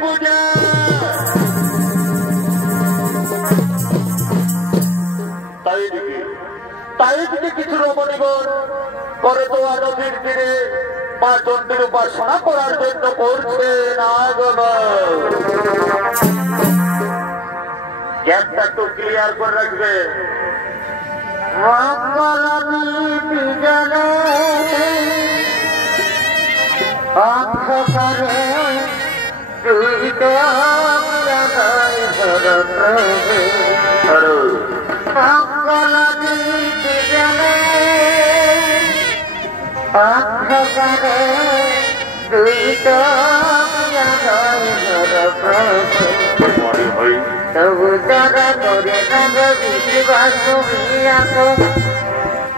পূজা তাই দিকে কিছু রমণীগণ করে তো নদীর তীরে মা চণ্ডীর উপাসনা করার জন্য করছে না গ্যাপটা একটু ক্লিয়ার করে রাখবে।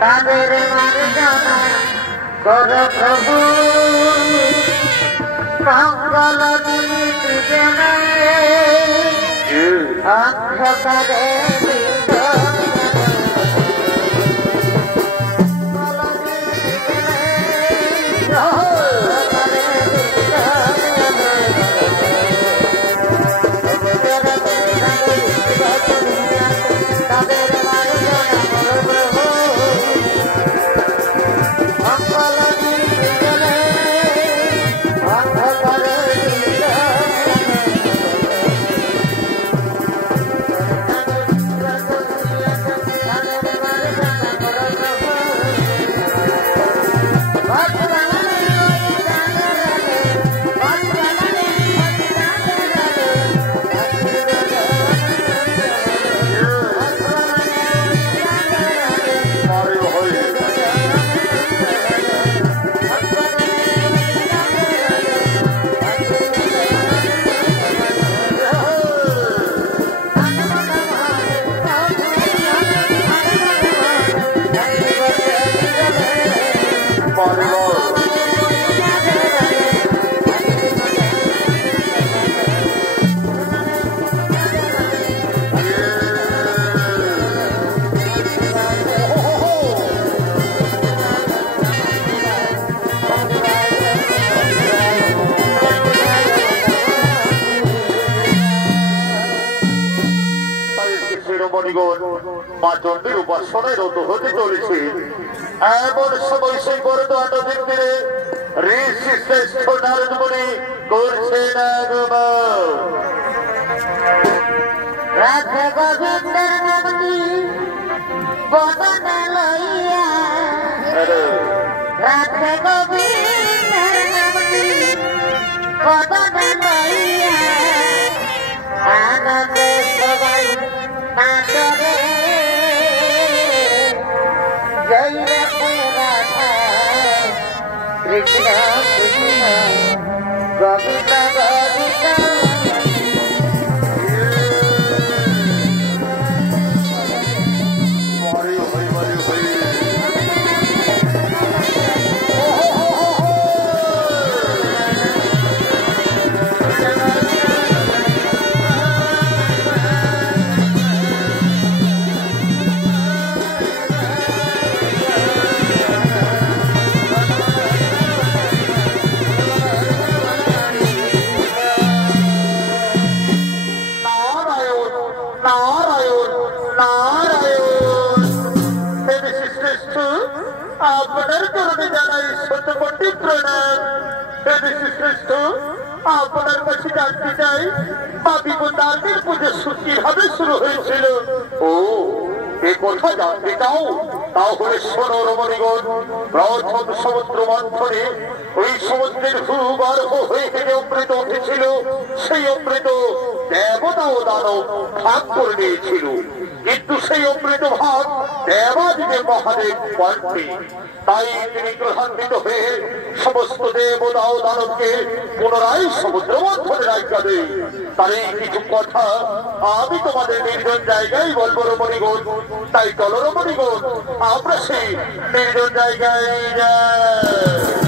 তাদের মার্জনা কর প্রভু মঙ্গল অন্ধকারে মা চণ্ডীর উপাসনায় রত হতে চলেছে। এমন সময় সেই বড় নদীর তীরে ঋষি শ্রেষ্ঠ নারদ মুনি করছে না রাধে গোবিন্দের নামটি বদনে লইয়া রাধে গোবিন্দের নামটি বদনে লইয়া আনন্দে সবাই নাচরে জয় রাধে রাধা কৃষ্ণ কৃষ্ণ গোবিন্দ গোবিন্দ আপনার কারণে জানাই শতকোটি প্রণাম। শ্রেষ্ঠ আপনার কাছে জানতে চাই বিপদাদের পুজো কিভাবে শুরু হয়েছিল? ও এ কথা জানতে চাও? তাহলে শোনো রমণীগণ, প্রথম সমুদ্র মন্থনে ওই সমুদ্রের ভূগর্ভ হয়ে থেকে অমৃত উঠেছিল। সেই অমৃত দেবতা ও দানব ভাগ করে নিয়েছিল, কিন্তু সেই অমৃত ভাগ দেবাদিদেব মহাদেব পাননি। তাই তিনি ক্রোধান্বিত হয়ে সমস্ত দেবতা ও দানবকে পুনরায় সমুদ্র মন্থনে রাখা দেয়। তার এই কিছু কথা আমি তোমাদের নির্জন জায়গায় বলবো রমণীগণ। তাই চলো রমণীগণ, আমরা সেই নির্জন জায়গায় যাই।